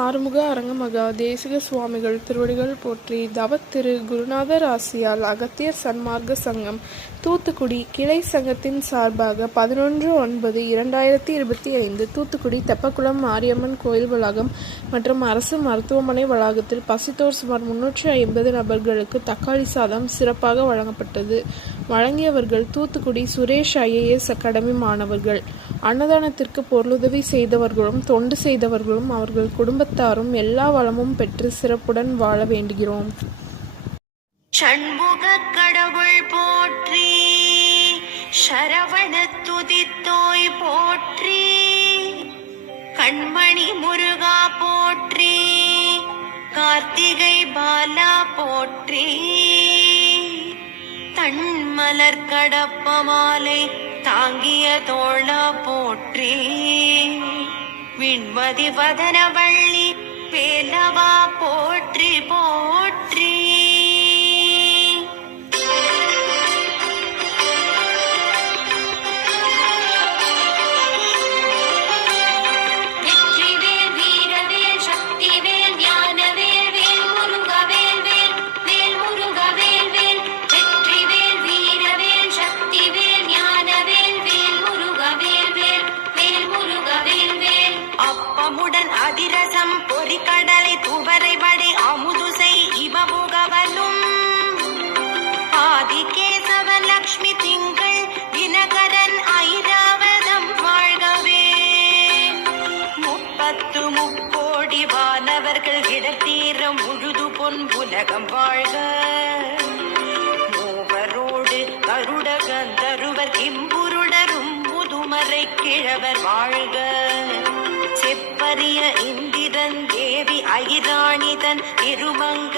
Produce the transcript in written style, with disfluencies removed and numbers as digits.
ஆறுமுக அரங்கமகா தேசிக சுவாமிகள் திருவடிகள் போற்றி. தவத்திரு குருநாதர் ஆசியால் அகத்தியர் சன்மார்க்க சங்கம் தூத்துக்குடி கிளை சங்கத்தின் சார்பாக 11/9/2025 தூத்துக்குடி தெப்பக்குளம் மாரியம்மன் கோயில் வளாகம் மற்றும் அரசு மருத்துவமனை வளாகத்தில் பசித்தோர் சுமார் 350 நபர்களுக்கு தக்காளி சாதம் சிறப்பாக வழங்கப்பட்டது. வழங்கியவர்கள் தூத்துக்குடி சுரேஷ் IAS அகாடமி மாணவர்கள். அன்னதானத்திற்கு பொருளுதவி செய்தவர்களும் தொண்டு செய்தவர்களும் அவர்கள் குடும்பத்தாரும் எல்லா வளமும் பெற்று சிறப்புடன் வாழ வேண்டுகிறோம். சண்முக கடவுள் போற்றி, சரவண துதித்தோய் போற்றி, கண்மணி முருகா போற்றி, கார்த்திகை பாலா போற்றி, தன்மலர் கடப்ப மாலை தாங்கிய தோளா போற்றி, விண்மதி வதனவள்ளி வேலவா போற்றி போற்றி. அதிரசம் பொறிக்கடலை துவரை வடை அமுதுசை இவமுகவலும் ஆதிகேசவ லக்ஷ்மி திங்கள் தினகரன் ஐராவதம் வாழ்கவே. 30 முக்கோடி வானவர்கள் இடத்தீரம் முழுது பொன் உலகம் வாழ்க. மூவரோடு கருட கந்தருவர் இம்புருடரும் முதுமறை கிழவர் வாழ்க. செப்பரிய இந்திரன் தேவி ஐராணிதன் திருமங்க